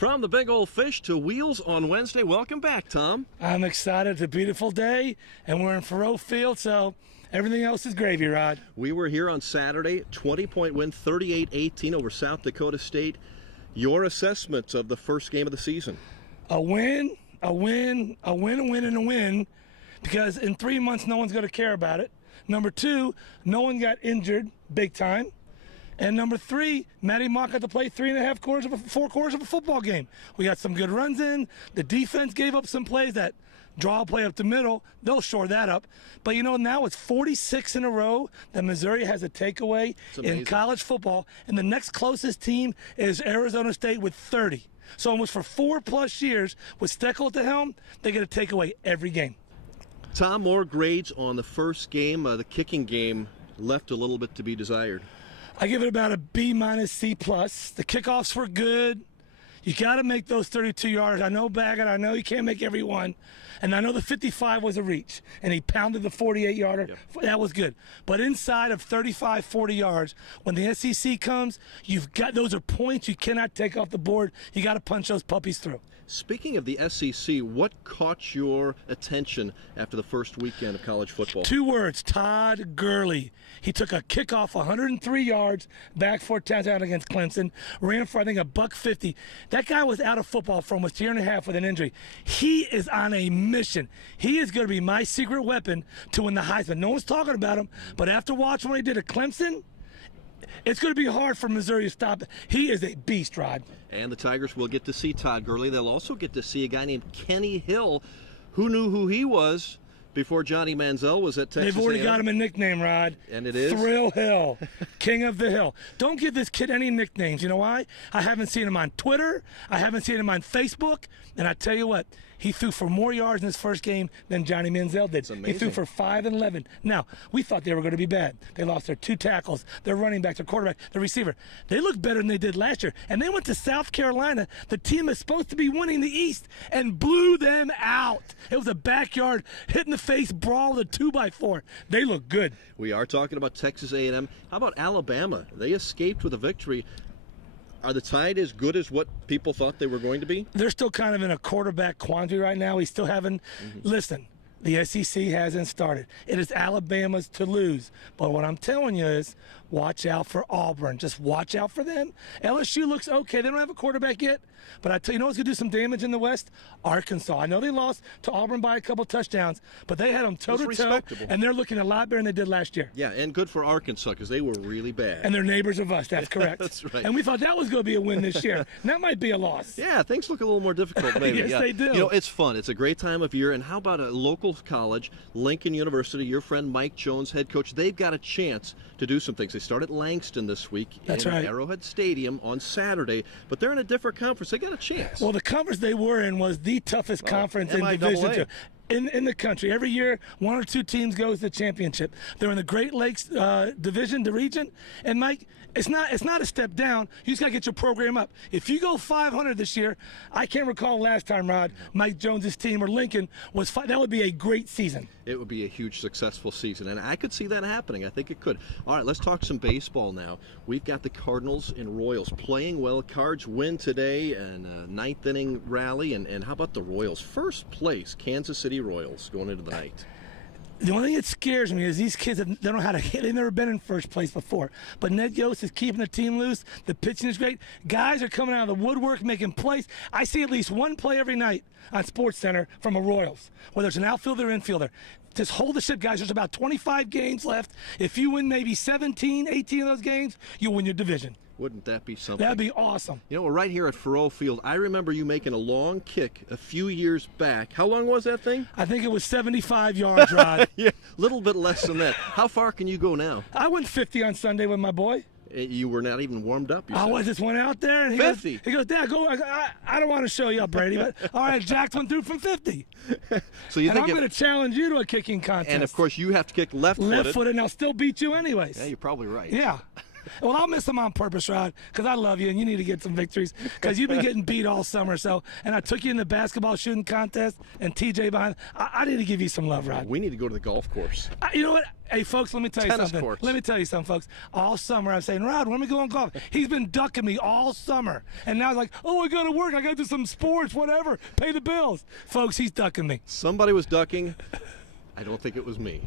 From the Big Old Fish to Wheels on Wednesday. Welcome back, Tom. I'm excited. It's a beautiful day, and we're in Faroe Field, so everything else is gravy, Rod. We were here on Saturday, 20-point win, 38-18 over South Dakota State. Your assessment of the first game of the season? A win, a win, a win, a win, and a win, because in 3 months, no one's going to care about it. Number two, no one got injured big time. And number three, Matty Mock got to play 4 quarters of a football game. We got some good runs in. The defense gave up some plays, that draw play up the middle. They'll shore that up. But, you know, now it's 46 in a row that Missouri has a takeaway in college football. And the next closest team is Arizona State with 30. So almost for 4+ years, with Steckel at the helm, they get a takeaway every game. Tom, more grades on the first game. The kicking game left a little bit to be desired. I give it about a B-, C+. The kickoffs were good. You got to make those 32 yards. I know Baggett. I know you can't make every one. And I know the 55 was a reach, and he pounded the 48-yarder. Yep. That was good. But inside of 35, 40 yards, when the SEC comes, those are points you cannot take off the board. You got to punch those puppies through. Speaking of the SEC, what caught your attention after the first weekend of college football? 2 words, Todd Gurley. He took a kickoff 103 yards back for a touchdown against Clemson, ran for, I think, $150. That guy was out of football for almost a year and a half with an injury. He is on a mission. He is going to be my secret weapon to win the Heisman. No one's talking about him, but after watching what he did at Clemson, it's going to be hard for Missouri to stop. He is a beast, Rod. And the Tigers will get to see Todd Gurley. They'll also get to see a guy named Kenny Hill. Who knew who he was before Johnny Manziel was at Texas They've already A&M? got him a nickname, Rod. And it is? Thrill Hill, King of the Hill. Don't give this kid any nicknames. You know why? I haven't seen him on Twitter. I haven't seen him on Facebook. And I tell you what, he threw for more yards in his first game than Johnny Manziel did. He threw for 5 and 11. Now, we thought they were going to be bad. They lost their 2 tackles, their running back, their quarterback, their receiver. They look better than they did last year. And they went to South Carolina, the team that's supposed to be winning the East, and blew them out. It was a backyard, hit-in-the-face brawl with a 2x4. They look good. We are talking about Texas A&M. How about Alabama? They escaped with a victory. Are the Tide as good as what people thought they were going to be? They're still kind of in a quarterback quandary right now. We still haven't. Listen, the SEC hasn't started. It is Alabama's to lose. But what I'm telling you is, watch out for Auburn. Just watch out for them. LSU looks okay. They don't have a quarterback yet. But I tell you, what's going to do some damage in the West? Arkansas. I know they lost to Auburn by a couple touchdowns, but they had them toe-to-toe, and they're looking a lot better than they did last year. Yeah, and good for Arkansas because they were really bad. And they're neighbors of us. That's correct. That's right. And we thought that was going to be a win this year. And that might be a loss. Yeah, things look a little more difficult maybe. Yes, yeah. they do. You know, it's fun. It's a great time of year. And how about a local college, Lincoln University, your friend Mike Jones, head coach, they've got a chance to do some things. They start at Langston this week in Arrowhead Stadium on Saturday, but they're in a different conference. They got a chance. Well, the conference they were in was the toughest conference in Division II. In the country. Every year, 1 or 2 teams goes to the championship. They're in the Great Lakes division, the region. And Mike, it's not a step down. You just got to get your program up. If you go 500 this year, I can't recall last time, Rod, Mike Jones's team or Lincoln was that would be a great season. It would be a huge successful season, and I could see that happening. I think it could. All right, let's talk some baseball now. We've got the Cardinals and Royals playing well. Cards win today, and a 9th inning rally. And how about the Royals? First place, Kansas City Royals going into the night. The only thing that scares me is these kids, they don't know how to hit. They've never been in first place before. But Ned Yost is keeping the team loose. The pitching is great. Guys are coming out of the woodwork, making plays. I see at least one play every night on SportsCenter from a Royals, whether it's an outfielder or infielder. Just hold the ship, guys. There's about 25 games left. If you win maybe 17, 18 of those games, you'll win your division. Wouldn't that be something? That'd be awesome. You know, right here at Faroe Field, I remember you making a long kick a few years back. How long was that thing? I think it was 75 yards, Rod. Yeah, a little bit less than that. How far can you go now? I went 50 on Sunday with my boy. You were not even warmed up, you said. I just went out there. And 50? He goes, Dad, go. I don't want to show you up, Brady, but all right, Jack went through from 50. So you and think I'm going to challenge you to a kicking contest. And, of course, you have to kick left-footed. Left-footed, and I'll still beat you anyways. Yeah, you're probably right. Yeah. Well, I'll miss them on purpose, Rod, because I love you and you need to get some victories because you've been getting beat all summer. So, and I took you in the basketball shooting contest and TJ behind. I need to give you some love, Rod. We need to go to the golf course. You know what? Hey, folks, let me tell you Tennis something. courts. Let me tell you something, folks. All summer, I'm saying, Rod, when we go on golf? He's been ducking me all summer. And now he's like, oh, I got to work. I got to do some sports, whatever. Pay the bills. Folks, he's ducking me. Somebody was ducking. I don't think it was me.